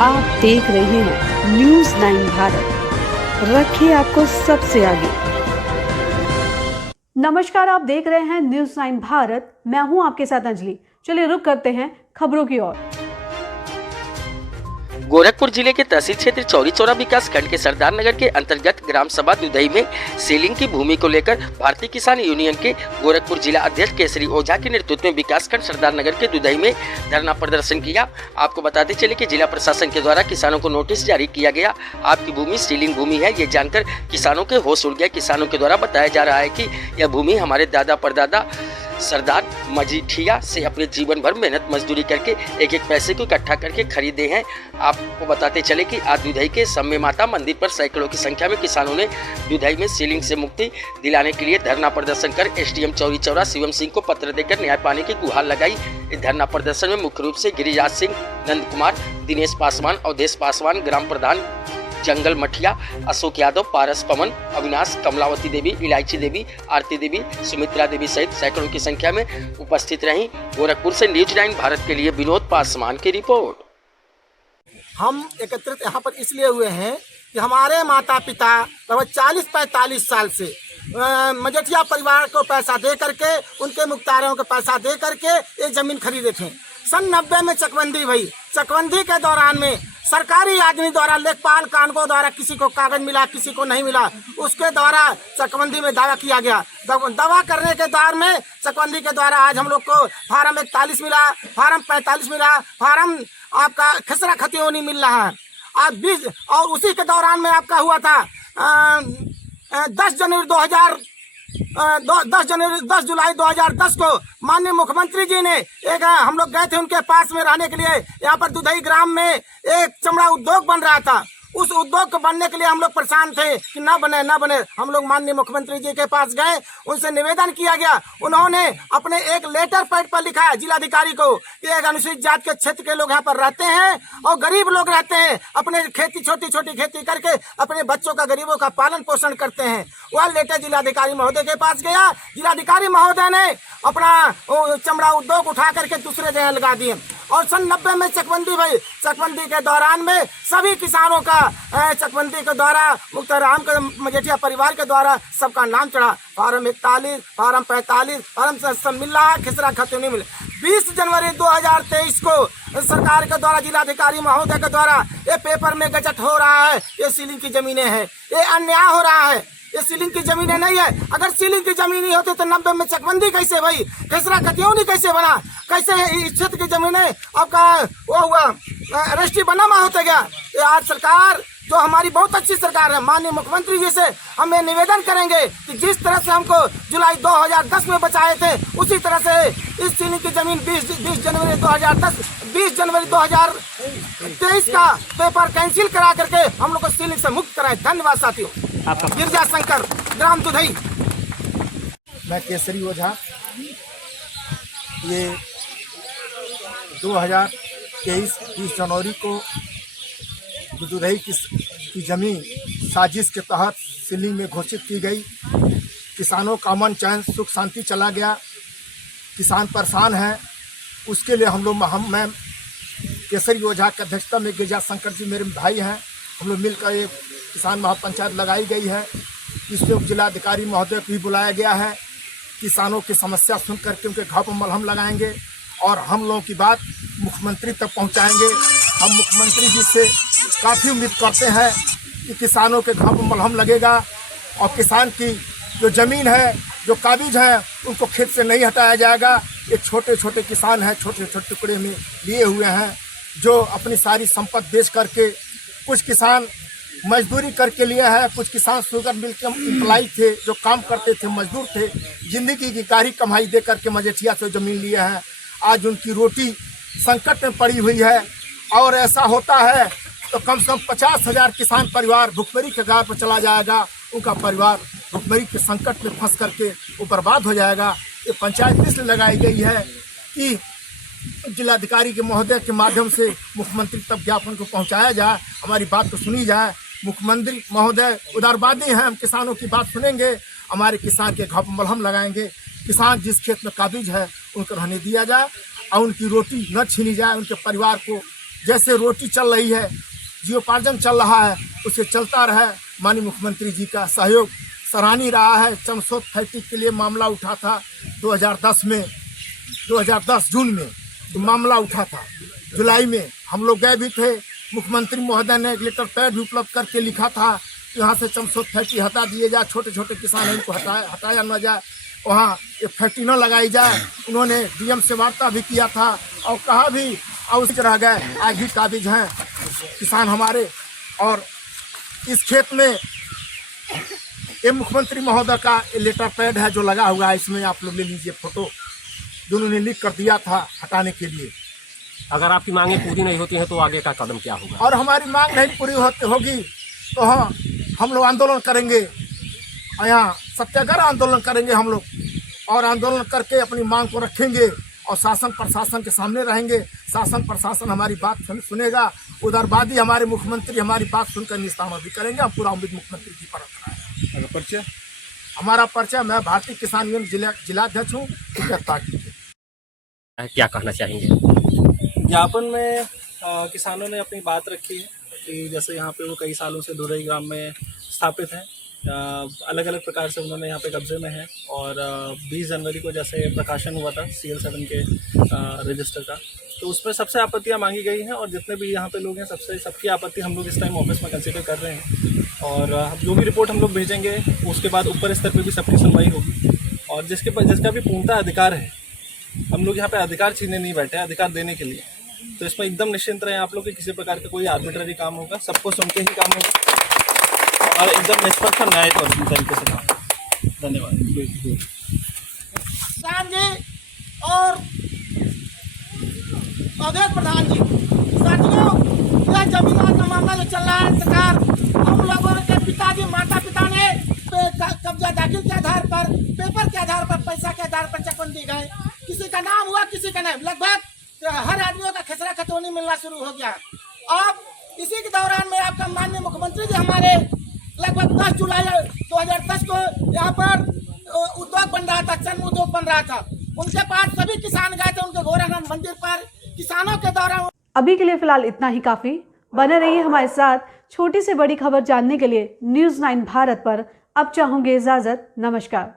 आप देख रहे हैं न्यूज़ 9 भारत, रखिए आपको सबसे आगे। नमस्कार, आप देख रहे हैं न्यूज़ 9 भारत, मैं हूं आपके साथ अंजलि। चलिए रुक करते हैं खबरों की ओर। गोरखपुर जिले के तहसील क्षेत्र चौरी चौरा विकास खंड के सरदार नगर के अंतर्गत ग्राम सभा दुधई में सीलिंग की भूमि को लेकर भारतीय किसान यूनियन के गोरखपुर जिला अध्यक्ष केसरी ओझा के नेतृत्व में विकास खंड सरदार नगर के दुधई में धरना प्रदर्शन किया। आपको बताते चले कि जिला प्रशासन के द्वारा किसानों को नोटिस जारी किया गया। आपकी भूमि सीलिंग भूमि है, ये जानकर किसानों के होश उड़ गए। किसानों के द्वारा बताया जा रहा है कि यह भूमि हमारे दादा परदादा सरदार मजीठिया से अपने जीवन भर मेहनत मजदूरी करके एक एक पैसे को इकट्ठा करके खरीदे हैं। आपको बताते चले कि आज दुधई के सम्मे माता मंदिर पर सैकड़ों की संख्या में किसानों ने दुधई में सीलिंग से मुक्ति दिलाने के लिए धरना प्रदर्शन कर एसडीएम चौरी चौरा शिवम सिंह को पत्र देकर न्याय पाने की गुहार लगाई। इस धरना प्रदर्शन में मुख्य रूप से गिरिराज सिंह, नंद कुमार, दिनेश पासवान, अवधेश पासवान, ग्राम प्रधान जंगल मठिया, अशोक यादव, पारस पवन, अविनाश, कमलावती देवी, इलायची देवी, आरती देवी, सुमित्रा देवी सहित सैकड़ों की संख्या में उपस्थित रहीं। गोरखपुर से न्यूज़ 9 भारत के लिए विनोद पासवान की रिपोर्ट। हम एकत्रित यहाँ पर इसलिए हुए हैं कि हमारे माता पिता लगभग 40-45 साल से मजीठिया परिवार को पैसा दे करके, उनके मुख्तारों को पैसा दे करके ये जमीन खरीदे थे। सन 90 में चकबंदी हुई। चकबंदी के दौरान में सरकारी आदमी द्वारा, लेखपाल कानूनगो द्वारा किसी को कागज मिला, किसी को नहीं मिला, उसके द्वारा चकबंदी में दावा किया गया। दावा करने के दौर में चकबंदी के द्वारा आज हम लोग को फार्म 41 मिला, फार्म 45 मिला, फार्म आपका खसरा खतियोनी मिल रहा है आज 20। और उसी के दौरान में आपका हुआ था 10 जुलाई 2010 को माननीय मुख्यमंत्री जी ने हम लोग गए थे उनके पास में रहने के लिए। यहाँ पर दुधई ग्राम में एक चमड़ा उद्योग बन रहा था। उस उद्योग को बनने के लिए हम लोग परेशान थे कि ना बने। हम लोग माननीय मुख्यमंत्री जी के पास गए, उनसे निवेदन किया गया। उन्होंने अपने एक लेटर पैड पर लिखा है जिलाधिकारी को कि एक अनुसूचित जाति के क्षेत्र के लोग यहाँ पर रहते हैं और गरीब लोग रहते हैं, अपने खेती छोटी खेती करके अपने बच्चों का, गरीबों का पालन पोषण करते हैं। वह लेटर जिलाधिकारी महोदय के पास गया। जिलाधिकारी महोदय ने अपना चमड़ा उद्योग उठा करके दूसरे जगह लगा दिए। और सन 90 में चकबंदी हुई। चकबंदी के दौरान में सभी किसानों का चकबंदी के द्वारा मुख्ताराम के मजीठिया परिवार के द्वारा सबका नाम चढ़ा। फार्म 41, फार्म 45, फार्म से मिल रहा है, खिसरा खत्म नहीं मिले। 20 जनवरी 2023 को सरकार के द्वारा, जिलाधिकारी महोदय के द्वारा ये पेपर में गजट हो रहा है, ये सीलिंग की जमीनें हैं, ये अन्याय हो रहा है, ये सीलिंग की जमीनें नहीं है। अगर सीलिंग की जमीन नहीं होती तो 90 में चकबंदी कैसे भाई, खसरा खतियोनी कैसे बना, कैसे इस क्षेत्र की जमीनें आपका वो हुआ रजिस्ट्री बनामा होते गया। ये आज सरकार जो हमारी बहुत अच्छी सरकार है, माननीय मुख्यमंत्री जी से हमें निवेदन करेंगे कि जिस तरह से हमको जुलाई 2010 में बचाए थे, उसी तरह से इस सीलिंग की जमीन 20 जनवरी 2023 का पेपर कैंसिल करा करके हम लोग को सीलिंग से मुक्त कराए। धन्यवाद साथियों। गिरजा शंकर, ग्राम दुधई। मैं केसरी ओझा। ये 2023 20 जनवरी को दुधई की जमीन साजिश के तहत सीलिंग में घोषित की गई। किसानों का अमन चैन सुख शांति चला गया। किसान परेशान हैं, उसके लिए मैं केसरी ओझा की अध्यक्षता में गिरजा शंकर जी मेरे भाई हैं, हम लोग मिलकर एक किसान महापंचायत लगाई गई है। इसमें जिलाधिकारी महोदय को भी बुलाया गया है। किसानों की समस्या सुन करके उनके घाव पर मलहम लगाएंगे और हम लोगों की बात मुख्यमंत्री तक पहुंचाएंगे। हम मुख्यमंत्री जी से काफ़ी उम्मीद करते हैं कि किसानों के घाव पर मलहम लगेगा और किसान की जो ज़मीन है, जो काबिज है, उनको खेत से नहीं हटाया जाएगा। ये छोटे किसान हैं, छोटे टुकड़े में लिए हुए हैं, जो अपनी सारी संपत्ति बेच करके, कुछ किसान मजदूरी करके लिए हैं, कुछ किसान शुगर मिल के एम्प्लॉय थे, जो काम करते थे, मजदूर थे, जिंदगी की कारी कमाई दे करके मजीठिया से ज़मीन लिए हैं। आज उनकी रोटी संकट में पड़ी हुई है और ऐसा होता है तो कम से कम 50,000 किसान परिवार भुखमरी के गार पर चला जाएगा। उनका परिवार भुखमरी के संकट में फंस करके वो बर्बाद हो जाएगा। ये पंचायत इसलिए लगाई गई है कि जिलाधिकारी के महोदय के माध्यम से मुख्यमंत्री तक ज्ञापन को पहुंचाया जाए, हमारी बात को सुनी जाए। मुख्यमंत्री महोदय उदारवादी हैं, हम किसानों की बात सुनेंगे, हमारे किसान के घाव पर मलहम लगाएंगे। किसान जिस खेत में काबिज है उनको रहने दिया जाए और उनकी रोटी न छीनी जाए, उनके परिवार को जैसे रोटी चल रही है, जीवोपार्जन चल रहा है, उसे चलता रहे। माननीय मुख्यमंत्री जी का सहयोग सराहनीय रहा है। चमसोत फैक्ट्री के लिए मामला उठा था 2010 जून में तो मामला उठा था। जुलाई में हम लोग गए भी थे। मुख्यमंत्री महोदय ने एक लेटर पैड भी उपलब्ध करके लिखा था कि यहाँ से चमसोत फैक्ट्री हटा दिए जाए, छोटे छोटे किसान हैं, इनको हटाया न जाए, वहाँ एक फैक्ट्री न लगाई जाए। उन्होंने डीएम से वार्ता भी किया था और कहा भी, और उसी रह गए। आज भी काबिज हैं किसान हमारे। और इस खेत में ये मुख्यमंत्री महोदय का लेटर पैड है जो लगा हुआ है, इसमें आप लोग ले लीजिए फोटो, जो उन्होंने लिख कर दिया था हटाने के लिए। अगर आपकी मांगें पूरी नहीं होती हैं तो आगे का कदम क्या होगा? और हमारी मांग नहीं पूरी होगी तो हाँ, हम लोग आंदोलन करेंगे, यहाँ सत्याग्रह आंदोलन करेंगे हम लोग, और आंदोलन करके अपनी मांग को रखेंगे और शासन प्रशासन के सामने रहेंगे। शासन प्रशासन हमारी बात सुनेगा। उदारवादी हमारे मुख्यमंत्री हमारी बात सुनकर निस्तारण भी करेंगे। हम पूरा उम्मीद मुख्यमंत्री जी पर रख रहा है। परिचय हमारा परिचय, मैं भारतीय किसान यूनियन जिलाध्यक्ष हूँ। क्या कहना चाहेंगे? ज्ञापन में किसानों ने अपनी बात रखी है कि जैसे यहाँ पे वो कई सालों से दुधई ग्राम में स्थापित हैं, अलग अलग प्रकार से उन्होंने यहाँ पे कब्जे में है। और 20 जनवरी को जैसे प्रकाशन हुआ था CL7 के रजिस्टर का, तो उसमें सबसे आपत्तियाँ मांगी गई हैं। और जितने भी यहाँ पे लोग हैं सबकी आपत्ति हम लोग इस टाइम ऑफिस में कंसिडर कर रहे हैं। और जो भी रिपोर्ट हम लोग भेजेंगे उसके बाद ऊपर स्तर पर भी सबकी सुनवाई होगी। और जिसका भी पूर्णतः अधिकार है, हम लोग यहाँ पे अधिकार छीनने नहीं बैठे हैं, अधिकार देने के लिए। तो इसमें एकदम निश्चिंत रहें आप लोग कि किसी प्रकार का कोई आर्बिट्ररी काम होगा, सबको सुन के ही काम होगा और एकदम निष्पक्ष और न्याय तरीके से काम। धन्यवाद। किसान जी और अवधेश प्रधान जी, साथियों, यह जमीन का मामला जो चल रहा है, सरकार हम लोगों के पिताजी माता पिता ने कब्जा दाखिल के आधार पर, पेपर के आधार पर, पैसा के आधार पर चकबंदी गए। किसी का नाम हुआ, किसी का नहीं, लगभग हर आदमियों का खसरा खतौनी मिलना शुरू हो गया। अब इसी के दौरान में आपका माननीय मुख्यमंत्री जी हमारे लगभग 10 जुलाई 2010 को यहाँ पर उद्योग बन रहा था, चर्म उद्योग बन रहा था। उनके पास सभी किसान गए थे उनके गोरखनाथ मंदिर पर किसानों के दौरान। अभी के लिए फिलहाल इतना ही काफी। बने रहिए हमारे साथ। छोटी से बड़ी खबर जानने के लिए News 9 भारत पर अब चाहूंगी इजाजत। नमस्कार।